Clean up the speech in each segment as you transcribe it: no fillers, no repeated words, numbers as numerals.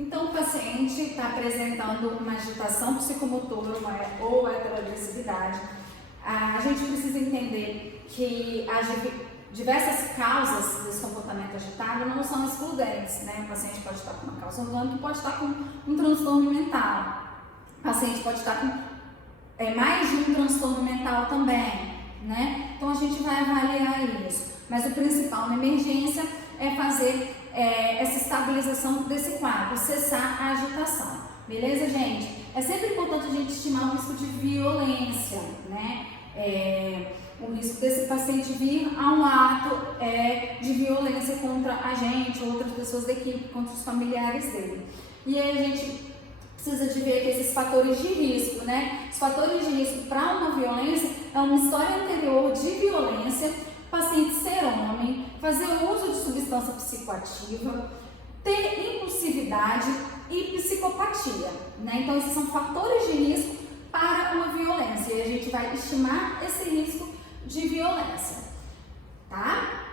Então, o paciente está apresentando uma agitação psicomotora ou heteroagressividade. A gente precisa entender que as diversas causas desse comportamento agitado não são excludentes, né? O paciente pode estar com uma causa orgânica e pode estar com um transtorno mental. O paciente pode estar com mais de um transtorno mental também, né? Então, a gente vai avaliar isso. Mas o principal na emergência é fazer essa estabilização desse quadro, cessar a agitação. Beleza, gente? É sempre importante a gente estimar o risco de violência, né? O risco desse paciente vir a um ato de violência contra a gente, outras pessoas da equipe, contra os familiares dele. E aí a gente precisa de ver que esses fatores de risco, né? Os fatores de risco para uma violência é uma história anterior de violência, paciente ser homem, fazer uso de substância psicoativa, ter impulsividade e psicopatia, né? Então esses são fatores de risco para uma violência e a gente vai estimar esse risco de violência, tá?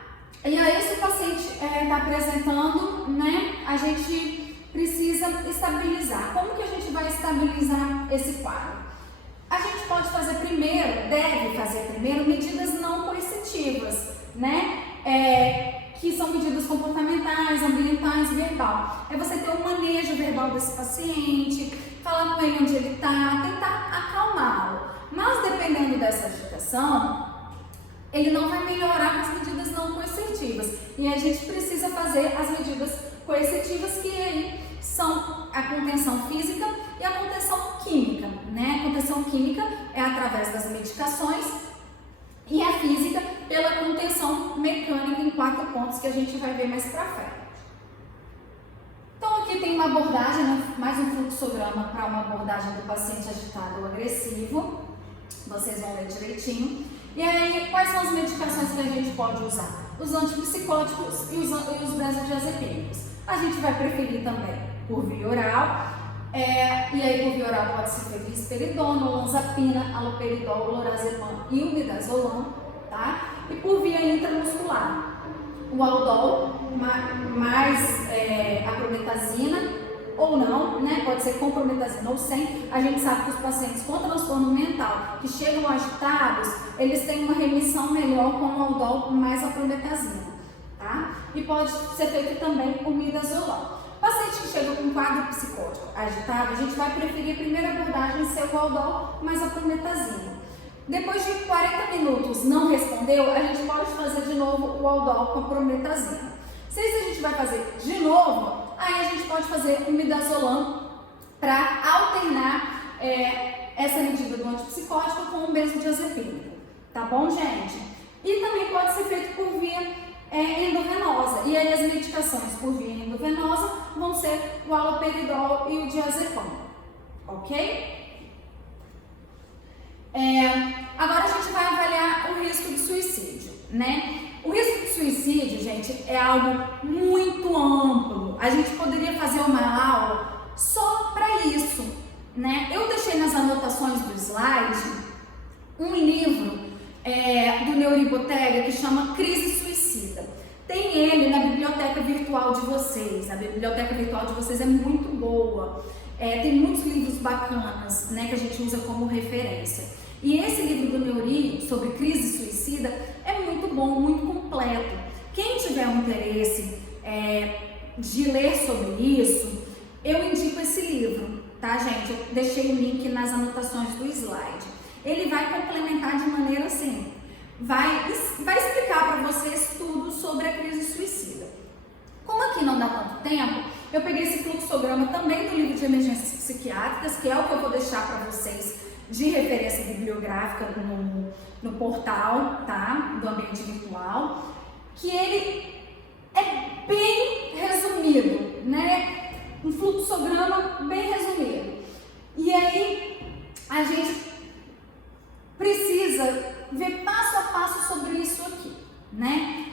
E aí se o paciente está apresentando, né, a gente precisa estabilizar. Como que a gente vai estabilizar esse quadro? A gente pode fazer primeiro, deve fazer primeiro, medidas não coercitivas, né? Que são medidas comportamentais, ambientais, verbal. É você ter um manejo verbal desse paciente, falar com ele onde ele está, tentar acalmá-lo. Mas dependendo dessa agitação, ele não vai melhorar com as medidas não coercitivas. E a gente precisa fazer as medidas coercitivas, que aí são a contenção física e a contenção química, né? A contenção química é através das medicações e a física pela contenção mecânica em 4 pontos, que a gente vai ver mais pra frente. Então aqui tem uma abordagem, né? Mais um fluxograma para uma abordagem do paciente agitado ou agressivo. Vocês vão ler direitinho. E aí, quais são as medicações que a gente pode usar? Os antipsicóticos e os benzodiazepínicos. A gente vai preferir também por via oral. E aí, por via oral pode ser feito risperidona, olanzapina, haloperidol, lorazepam e o midazolam, tá? E por via intramuscular, o aldol mais a prometazina ou não, né? Pode ser com prometazina ou sem. A gente sabe que os pacientes com transtorno mental que chegam agitados, eles têm uma remissão melhor com o aldol mais a prometazina, tá? E pode ser feito também por midazolam. Paciente que chega com um quadro psicótico agitado, a gente vai preferir a primeira abordagem ser o aldol mais a prometazina. Depois de 40 minutos não respondeu, a gente pode fazer de novo o aldol com a prometazina. Se a gente vai fazer de novo, aí a gente pode fazer o midazolam para alternar essa medida do antipsicótico com o benzodiazepínico, tá bom, gente? E também pode ser feito por via endovenosa, e aí as medicações por via endovenosa vão ser o haloperidol e o diazepam, ok? Agora a gente vai avaliar o risco de suicídio, né? O risco de suicídio, gente, é algo muito amplo. A gente poderia fazer uma aula só para isso, né? Eu deixei nas anotações do slide um livro do Neuribotega que chama Crise Suicida. Tem ele na biblioteca virtual de vocês. A biblioteca virtual de vocês é muito boa. Tem muitos livros bacanas, né, que a gente usa como referência. E esse livro do Neuri sobre crise suicida é muito bom, muito completo. Quem tiver um interesse de ler sobre isso, eu indico esse livro, tá, gente? Eu deixei o link nas anotações do slide. Ele vai complementar de maneira assim, vai explicar para vocês tudo sobre a crise suicida. Como aqui não dá tanto tempo, eu peguei esse fluxograma também do livro de emergências psiquiátricas, que é o que eu vou deixar para vocês de referência bibliográfica no portal, tá? Do ambiente virtual, que ele é bem resumido, né? Um fluxograma bem resumido. E aí a gente precisa ver passo a passo sobre isso aqui, né?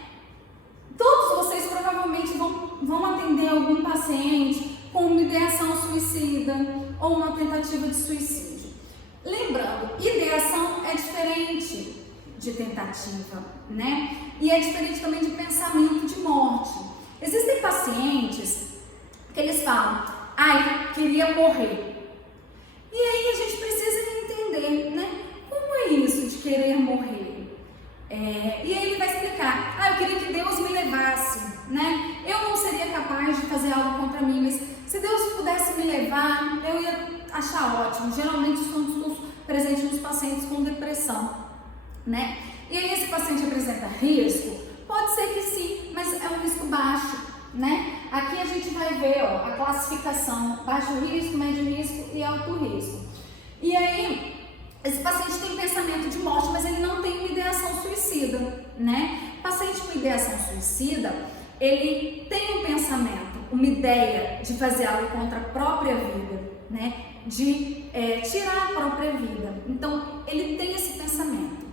Todos vocês provavelmente vão atender algum paciente com uma ideação suicida ou uma tentativa de suicídio. Lembrando, ideação é diferente de tentativa, né? E é diferente também de pensamento de morte. Existem pacientes que eles falam, queria morrer. E aí a gente precisa entender, né? Como é isso de querer morrer? E aí ele vai explicar, eu queria que Deus me levasse, né? Eu não seria capaz de fazer algo contra mim, mas se Deus pudesse me levar, eu ia achar ótimo. Geralmente isso é um discurso presente nos pacientes com depressão, né? E aí esse paciente apresenta risco? Pode ser que sim, mas é um risco baixo, né? Aqui a gente vai ver a classificação: baixo risco, médio risco e alto risco. E aí, esse paciente tem pensamento de morte, mas ele não tem uma ideação suicida, né? O paciente com ideação suicida, ele tem um pensamento, uma ideia de fazer algo contra a própria vida, né? De tirar a própria vida. Então, ele tem esse pensamento.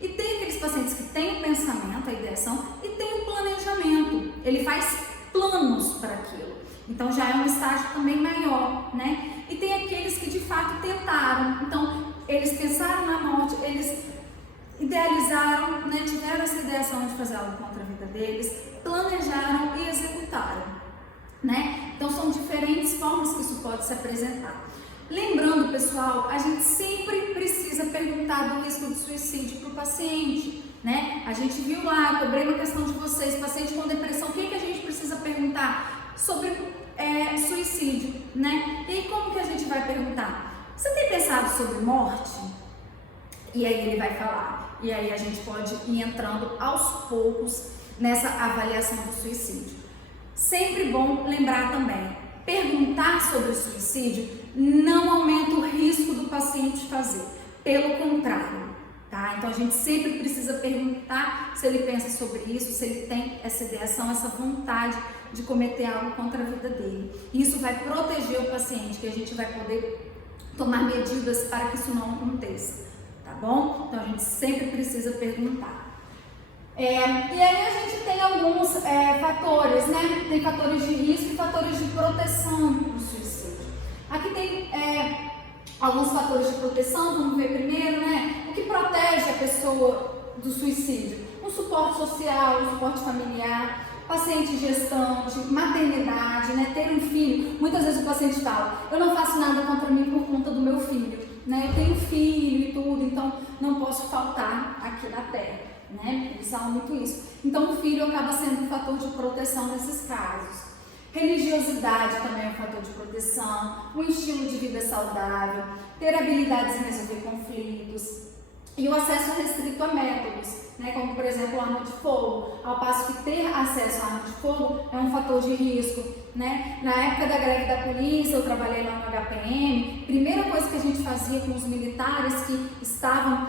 E tem aqueles pacientes que têm o pensamento, a ideação, e tem o planejamento. Ele faz planos para aquilo. Então já é um estágio também maior, né? E tem aqueles que de fato tentaram. Então eles pensaram na morte, eles idealizaram, né? Tiveram essa ideação de fazer algo contra a vida deles, planejaram e executaram, né? Então são diferentes formas que isso pode se apresentar. Lembrando, pessoal, a gente sempre precisa perguntar do risco de suicídio para o paciente, né? A gente viu lá, eu cobrei uma questão de vocês, paciente com depressão, o que a gente precisa perguntar sobre suicídio, né? E aí como que a gente vai perguntar? Você tem pensado sobre morte? E aí ele vai falar. E aí a gente pode ir entrando aos poucos nessa avaliação do suicídio. Sempre bom lembrar também, perguntar sobre o suicídio não aumenta o risco do paciente fazer, pelo contrário, tá? Então a gente sempre precisa perguntar se ele pensa sobre isso, se ele tem essa ideação, essa vontade de cometer algo contra a vida dele. Isso vai proteger o paciente, que a gente vai poder tomar medidas para que isso não aconteça, tá bom? Então a gente sempre precisa perguntar. E aí a gente tem alguns fatores, né? Tem fatores de risco e fatores de proteção do suicídio. Aqui tem alguns fatores de proteção, vamos ver primeiro, né? O que protege a pessoa do suicídio? Um suporte social, um suporte familiar, paciente gestante, maternidade, né? Ter um filho. Muitas vezes o paciente fala, eu não faço nada contra mim por conta do meu filho, né? Eu tenho filho e tudo, então não posso faltar aqui na Terra, né? Eles falam muito isso. Então o filho acaba sendo um fator de proteção nesses casos. Religiosidade também é um fator de proteção, um estilo de vida saudável, ter habilidades em resolver conflitos e o acesso restrito a métodos, né, como por exemplo a arma de fogo, ao passo que ter acesso à arma de fogo é um fator de risco, né? Na época da greve da polícia, eu trabalhei lá no HPM, primeira coisa que a gente fazia com os militares que estavam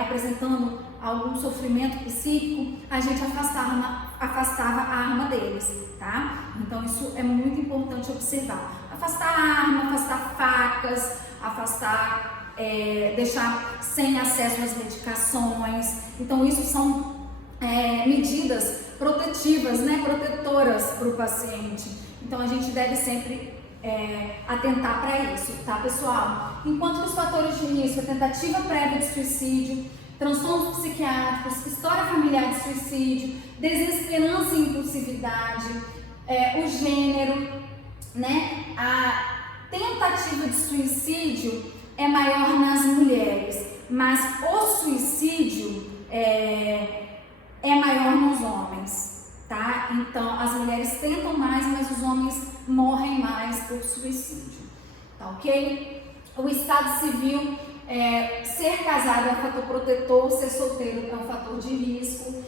apresentando algum sofrimento psíquico, a gente afastava a arma deles, tá? Então isso é muito importante observar. Afastar a arma, afastar facas, deixar sem acesso às medicações. Então isso são medidas protetivas, né? Protetoras para o paciente. Então a gente deve sempre atentar para isso, tá, pessoal? Enquanto que os fatores de risco, a tentativa prévia de suicídio, transtornos psiquiátricos, história familiar de suicídio, desesperança e impulsividade, o gênero, né? A tentativa de suicídio é maior nas mulheres, mas o suicídio é maior nos homens, tá? Então as mulheres tentam mais, mas os homens morrem mais por suicídio, tá ok? O estado civil, ser casado é um fator protetor, ser solteiro é um fator de risco.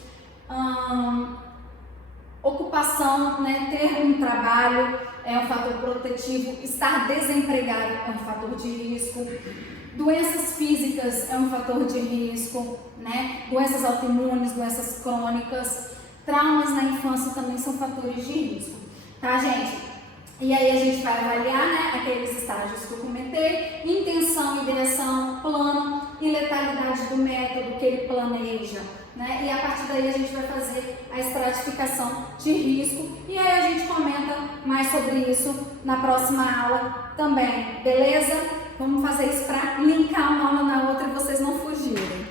Ocupação, né, ter um trabalho é um fator protetivo, estar desempregado é um fator de risco. Doenças físicas é um fator de risco, né? Doenças autoimunes, doenças crônicas, traumas na infância também são fatores de risco, tá, gente? E aí a gente vai avaliar, né, aqueles estágios que eu comentei: intenção, ideação, plano e letalidade do método que ele planeja, né? E a partir daí a gente vai fazer a estratificação de risco e aí a gente comenta mais sobre isso na próxima aula também, beleza? Vamos fazer isso para linkar uma aula na outra e vocês não fugirem.